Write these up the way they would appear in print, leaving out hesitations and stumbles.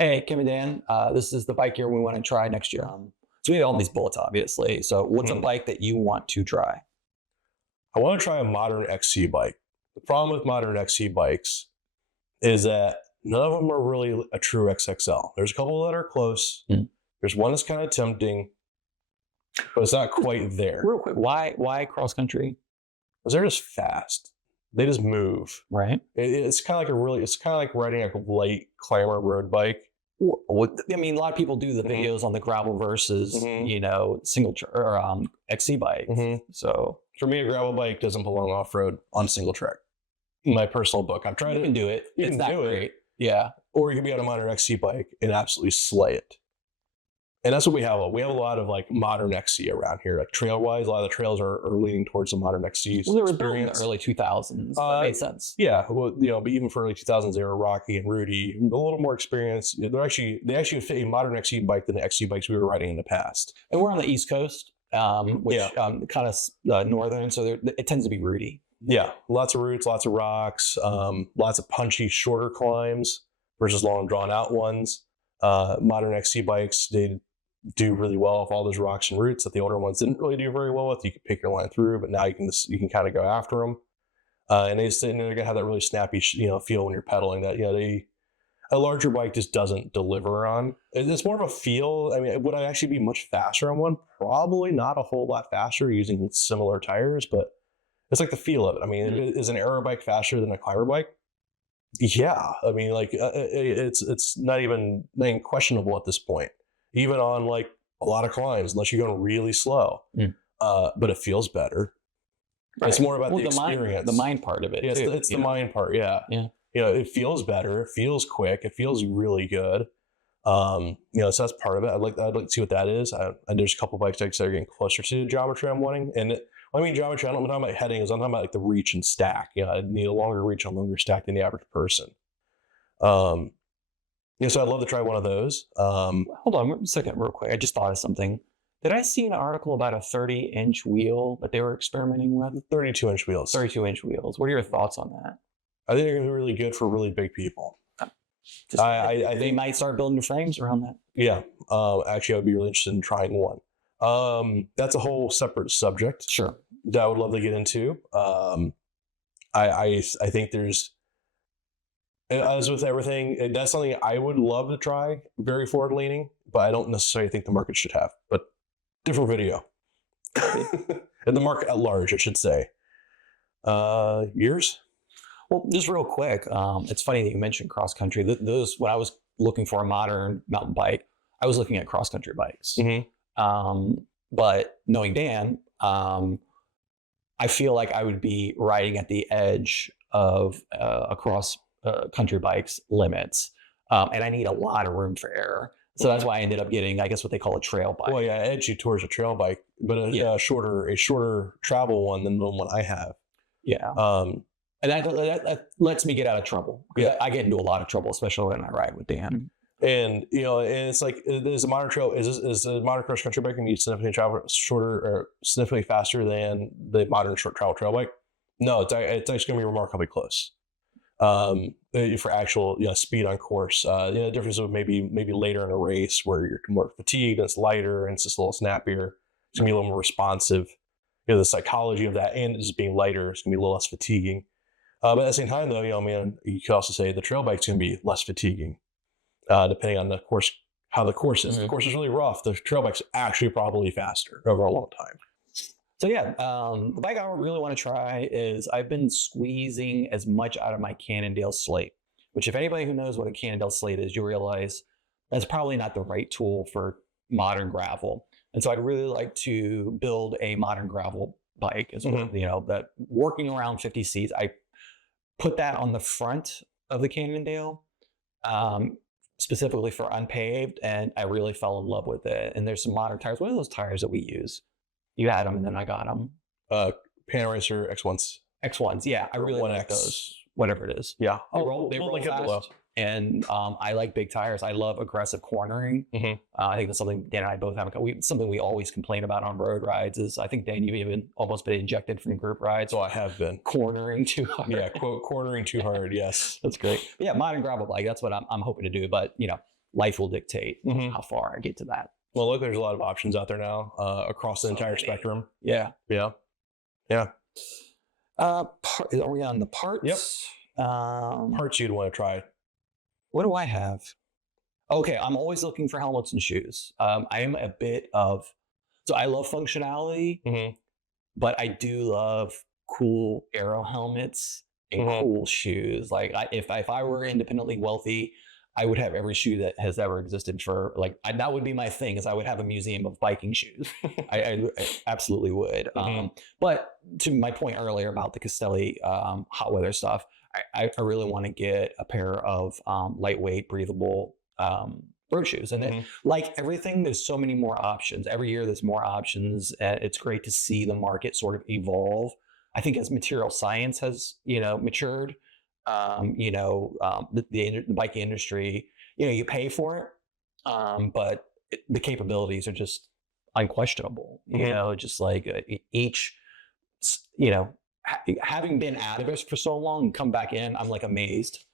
Hey, Kim and Dan, this is the bike here we want to try next year. So we have all these bullets, obviously. So what's a bike that you want to try? I want to try a modern XC bike. The problem with modern XC bikes is that none of them are really a true XXL. There's a couple that are close. Mm. There's one that's kind of tempting, but it's not quite there. Real quick, why cross country? Because they're just fast. They just move. Right. It's kind of like it's kind of like riding a light climber road bike. I mean, a lot of people do the videos on the gravel versus single or XC bike. So for me, a gravel bike doesn't belong off road on single track. In my personal book, I've tried you it. can do it. You It's can not do great. it. Yeah. Or you can be on a modern XC bike and absolutely slay it. And that's what we have. We have a lot of like modern XC around here. Like trail wise, a lot of the trails are leaning towards the modern XCs. Well, they were built in the early 2000s. That made sense. Yeah. Well, but even for early 2000s, they were Rocky and Rudy, a little more experience. They actually fit a modern XC bike than the XC bikes we were riding in the past. And we're on the East Coast, which kind of northern, so it tends to be Rudy. Yeah, lots of roots, lots of rocks, lots of punchy, shorter climbs versus long, drawn-out ones. Modern XC bikes, they do really well with all those rocks and roots that the older ones didn't really do very well with. You could pick your line through, but now you can kind of go after them. And they're gonna have that really snappy, feel when you're pedaling. That a larger bike just doesn't deliver on. It's more of a feel. I mean, would I actually be much faster on one? Probably not a whole lot faster using similar tires, but it's like the feel of it. I mean, is an aero bike faster than a climber bike? Yeah. I mean, like it's not even questionable at this point. Even on like a lot of climbs, unless you're going really slow, but it feels better. Right. It's more about the experience, the mind part of it. Yeah, it's the mind part. Yeah. It feels better. It feels quick. It feels really good. So that's part of it. I'd like to see what that is. And there's a couple bikes that are getting closer to the geometry I'm wanting, and geometry, I'm talking about headings. I'm talking about like the reach and stack. I need a longer reach and a longer stack than the average person. So I'd love to try one of those. Hold on a second real quick. I just thought of something. Did I see an article about a 30-inch wheel that they were experimenting with? 32-inch wheels. 32-inch wheels. What are your thoughts on that? I think they're going to be really good for really big people. I think they might start building frames around that. Yeah. Actually, I would be really interested in trying one. That's a whole separate subject. Sure. That I would love to get into. I think there's, as with everything, that's something I would love to try. Very forward leaning, but I don't necessarily think the market should have. But different video. And the market at large, I should say. Yours? Well, just real quick, it's funny that you mentioned cross country. Those, when I was looking for a modern mountain bike, I was looking at cross country bikes. But knowing Dan, I feel like I would be riding at the edge of a cross country bike's limits, and I need a lot of room for error. So that's why I ended up getting, I guess, what they call a trail bike. Well, yeah, edgy towards a trail bike, but a shorter travel one than the one I have. Yeah. And that lets me get out of trouble. Yeah. I get into a lot of trouble, especially when I ride with Dan. And and it's like, is a modern trail is a modern cross country bike going to be significantly shorter or significantly faster than the modern short trail bike? No, it's actually going to be remarkably close. For actual speed on course, the difference of maybe later in a race where you're more fatigued and it's lighter and it's just a little snappier. It's going to be a little more responsive. The psychology of that and just being lighter, it's going to be a little less fatiguing. But at the same time, though, you could also say the trail bike's going to be less fatiguing, depending on the course, how the course is. If the course is really rough, the trail bike's actually probably faster over a long time. So yeah, the bike I really want to try is I've been squeezing as much out of my Cannondale Slate, which if anybody who knows what a Cannondale Slate is, you realize that's probably not the right tool for modern gravel. And so I'd really like to build a modern gravel bike as well. That working around 50 Cs. I put that on the front of the Cannondale, specifically for unpaved, and I really fell in love with it. And there's some modern tires. What are those tires that we use? You had them, and then I got them. Panaracer X1s. X1s, yeah. I really like those. Whatever it is. Yeah. They roll fast. And I like big tires. I love aggressive cornering. I think that's something Dan and I both have. Something we always complain about on road rides is, I think, Dan, you've even almost been ejected from group rides. Oh, I have been. Cornering too hard. Yeah, cornering too hard, yes. That's great. But yeah, modern gravel bike, that's what I'm hoping to do. But, life will dictate Mhm. how far I get to that. Well, look, there's a lot of options out there now across the So entire many. spectrum. Yeah. Yeah. Yeah. Are we on the parts? Parts you'd want to try. What do I have? Okay, I'm always looking for helmets and shoes. I am a bit of, so I love functionality, Mhm. but I do love cool aero helmets and Mhm. cool shoes. Like if I were independently wealthy, I would have every shoe that has ever existed for that would be my thing. Is I would have a museum of biking shoes. I absolutely would. Mhm. But to my point earlier about the Castelli hot weather stuff, I really want to get a pair of lightweight, breathable road shoes. And Mhm. like everything, there's so many more options. Every year, there's more options. And it's great to see the market sort of evolve. I think as material science has matured, the biking industry, you pay for it, but the capabilities are just unquestionable. Mhm. Just like each, you know, having been out of it for so long and come back in, I'm like amazed.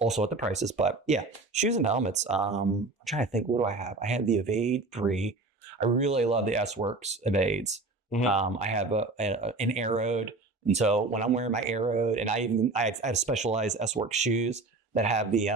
Also at the prices, but yeah, shoes and helmets. I'm trying to think, what do I have? I have the Evade 3. I really love the S-Works Evades. Mhm. I have an Aerode, and so when I'm wearing my Aerode, and I have specialized S-Works shoes that have the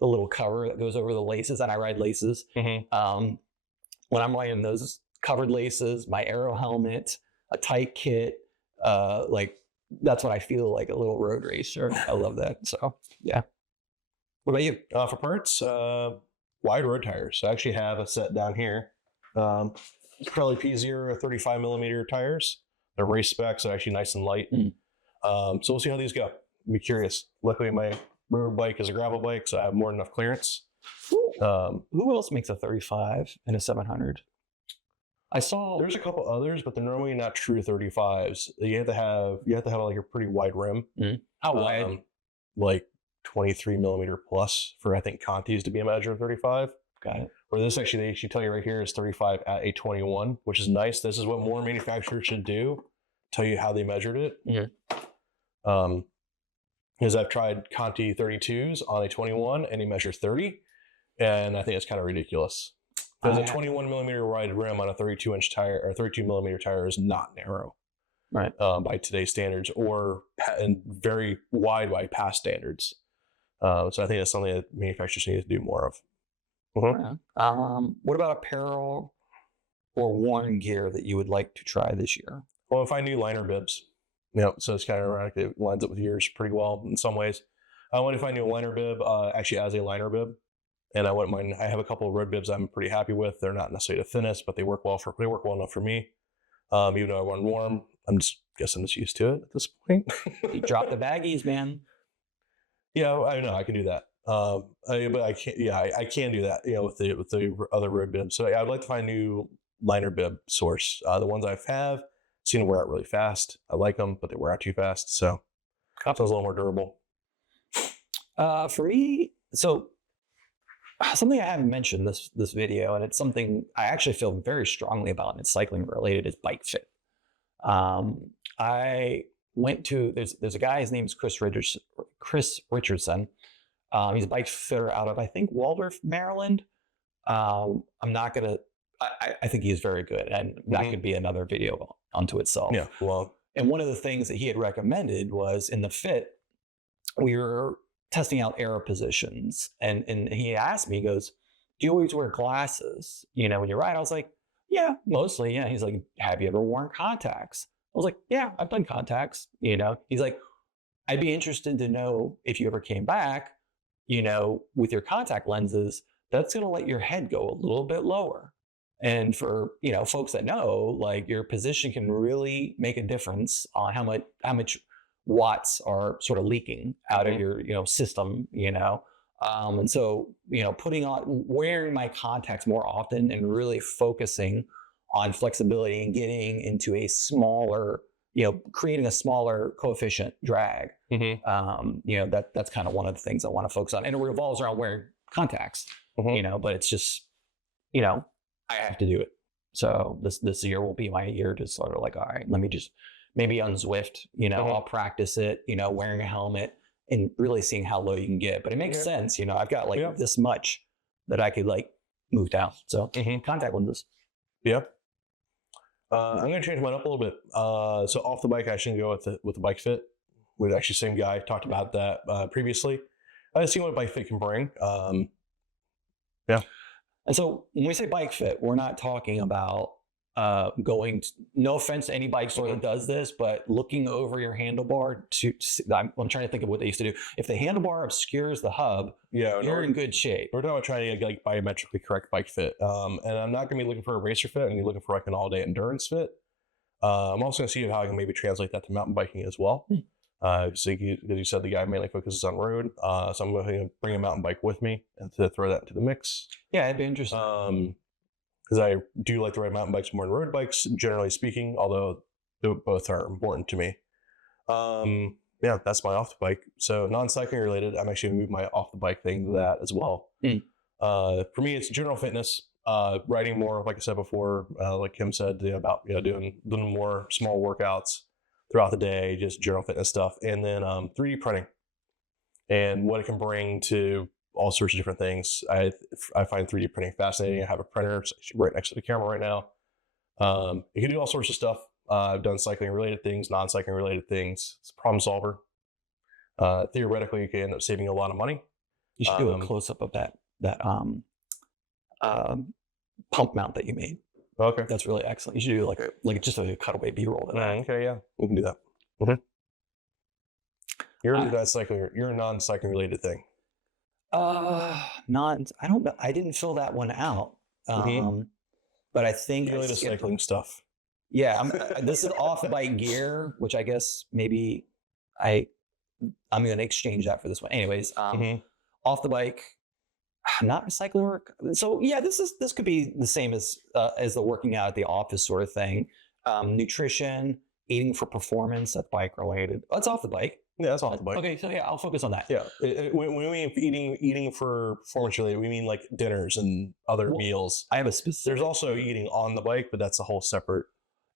little cover that goes over the laces, and I ride laces. Mhm. When I'm wearing those covered laces, my Aero helmet, a tight kit, like that's what I feel like, a little road racer. I love that. So yeah. What about you? For parts, wide road tires. I actually have a set down here. Pirelli P0 35 millimeter tires. They're race specs. They're actually nice and light. Mm. So we'll see how these go. Be curious. Luckily, my road bike is a gravel bike, so I have more than enough clearance. Who else makes a 35 and a 700? I saw There's a couple others, but they're normally not true 35s. You have to have like a pretty wide rim. how wide. Like 23 millimeter plus for I think Conti's to be a measure of 35. Got it. Where this actually, they actually tell you right here is 35 at a 21, which is nice. This is what more manufacturers should do. Tell you how they measured it. Mhm. Because I've tried Conti 32s on a 21 and they measure 30, and I think it's kind of ridiculous. Because a 21 millimeter wide rim on a 32-inch tire or 32 millimeter tire is not narrow, Right. by today's standards, or and very wide by past standards. So I think that's something that manufacturers need to do more of. What about apparel or worn gear that you would like to try this year? Well, if I knew liner bibs, so it's kind of ironic. It lines up with yours pretty well in some ways. What if I knew a liner bib, actually as a liner bib, and I wouldn't mind. I have a couple of road bibs I'm pretty happy with. They're not necessarily the thinnest, but they work well enough for me. Even though I run warm, I'm just used to it at this point. You drop the baggies, man. Yeah, I know I can do that. But I can't. Yeah, I can do that. With the other road bibs. So yeah, I'd like to find a new liner bib source. The ones I have seem to wear out really fast. I like them, but they wear out too fast. So sounds a little more durable. For me, so something I haven't mentioned this video, and it's something I actually feel very strongly about, and it's cycling related, is bike fit. I went to there's a guy, his name is Chris Richardson. He's a bike fitter out of, I think, Waldorf, Maryland. I'm not gonna. I think he's very good, and that could be another video unto itself. Yeah. Well. And one of the things that he had recommended was in the fit, we were testing out aero positions, and he asked me, he goes, "Do you always wear glasses? When you ride?" I was like, "Yeah, mostly." Yeah. He's like, "Have you ever worn contacts?" I was like, "Yeah, I've done contacts." He's like, "I'd be interested to know if you ever came back, with your contact lenses, that's going to let your head go a little bit lower." And for, folks that know, like, your position can really make a difference on how much watts are sort of leaking out of your, system, and so, wearing my contacts more often and really focusing on flexibility and getting into a smaller, creating a smaller coefficient drag. That's kind of one of the things I want to focus on. And it revolves around wearing contacts, but it's just, I have to do it. So this year will be my year to sort of like, all right, let me just maybe on Zwift, I'll practice it, wearing a helmet and really seeing how low you can get. But it makes sense, you know. I've got like Yeah. this much that I could like move down. So contact lenses. Yeah. I'm going to change mine up a little bit. So off the bike, I actually go with the Bike Fit. With actually same guy talked about that previously. I see what Bike Fit can bring. Yeah. And so when we say Bike Fit, we're not talking about going. No offense to any bike store that does this, but looking over your handlebar to. I'm trying to think of what they used to do. If the handlebar obscures the hub, you're in good shape. We're talking about trying to get like biometrically correct Bike Fit. And I'm not going to be looking for a racer fit. I'm going to be looking for like an all-day endurance fit. I'm also going to see how I can maybe translate that to mountain biking as well. Because you said the guy mainly focuses on road, so I'm going to bring a mountain bike with me and to throw that into the mix. Yeah, it'd be interesting. Because I do like to ride mountain bikes more than road bikes, generally speaking, although both are important to me. Yeah, that's my off the bike. So non-cycling related, I'm actually going to move my off the bike thing to that as well. For me, it's general fitness, riding more, like I said before, like Kim said, about doing more small workouts throughout the day, just general fitness stuff, and then 3D printing and what it can bring to all sorts of different things. I find 3D printing fascinating. I have a printer right next to the camera right now. You can do all sorts of stuff. I've done cycling related things, non-cycling related things. It's a problem solver. Theoretically, you can end up saving a lot of money. You should do a close up of that pump mount that you made. Okay, that's really excellent. You should do like just a cutaway B-roll. Okay, yeah, we can do that. You're a non-cycling related thing. I don't know. I didn't fill that one out. But I think the cycling stuff. Yeah, this is off bike gear, which I guess maybe I'm going to exchange that for this one. Anyways, off the bike, not recycling work. So yeah, this could be the same as the working out at the office sort of thing. Nutrition, eating for performance, that's bike related. Oh, it's off the bike. Yeah, that's off the bike. Okay, so yeah, I'll focus on that. Yeah, when we mean eating for performance related, we mean like dinners and other meals. I have a specific. There's also eating on the bike, but that's a whole separate.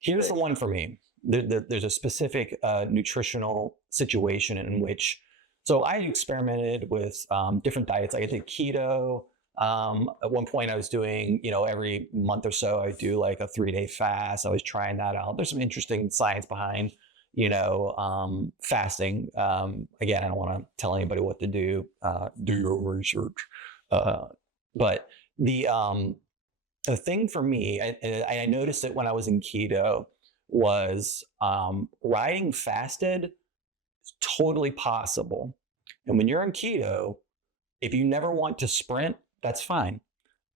Here's the one for me. There's a specific nutritional situation in which, so I experimented with different diets. I did keto. At one point I was doing, every month or so I do like a 3-day fast. I was trying that out. There's some interesting science behind, fasting. Again, I don't want to tell anybody what to do. Do your research. But the thing for me, I noticed it when I was in keto, was riding fasted is totally possible. And when you're in keto, if you never want to sprint, that's fine.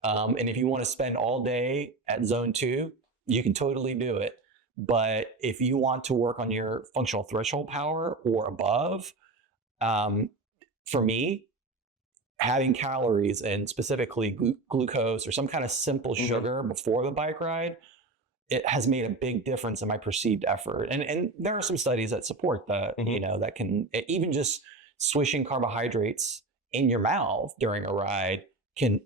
And if you want to spend all day at zone 2, you can totally do it. But if you want to work on your functional threshold power or above, for me, having calories and specifically glucose or some kind of simple sugar before the bike ride, it has made a big difference in my perceived effort. And there are some studies that support that, that can, even just swishing carbohydrates in your mouth during a ride can,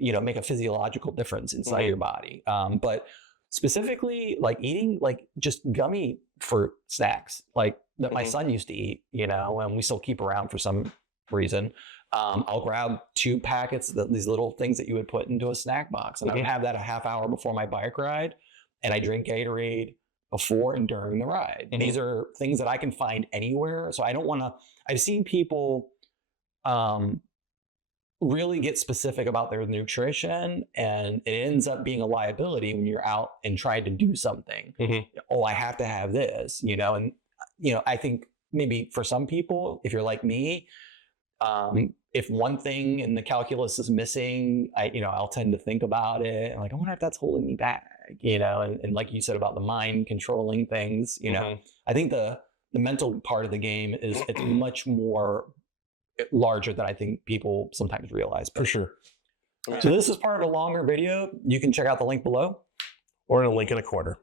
make a physiological difference inside your body. But specifically like eating like just gummy fruit snacks, like that my son used to eat, and we still keep around for some reason. I'll grab 2 packets of these little things that you would put into a snack box, and I would have that a half hour before my bike ride, and I drink Gatorade before and during the ride. And these are things that I can find anywhere. So I don't want to, I've seen people really get specific about their nutrition, and it ends up being a liability when you're out and trying to do something. Oh, I have to have this, and, I think maybe for some people, if you're like me, if one thing in the calculus is missing, I'll tend to think about it. And like, I wonder if that's holding me back, and like you said about the mind controlling things, I think the mental part of the game it's much more larger than I think people sometimes realize. For sure. So this is part of a longer video. You can check out the link below. Or in a link in a corner.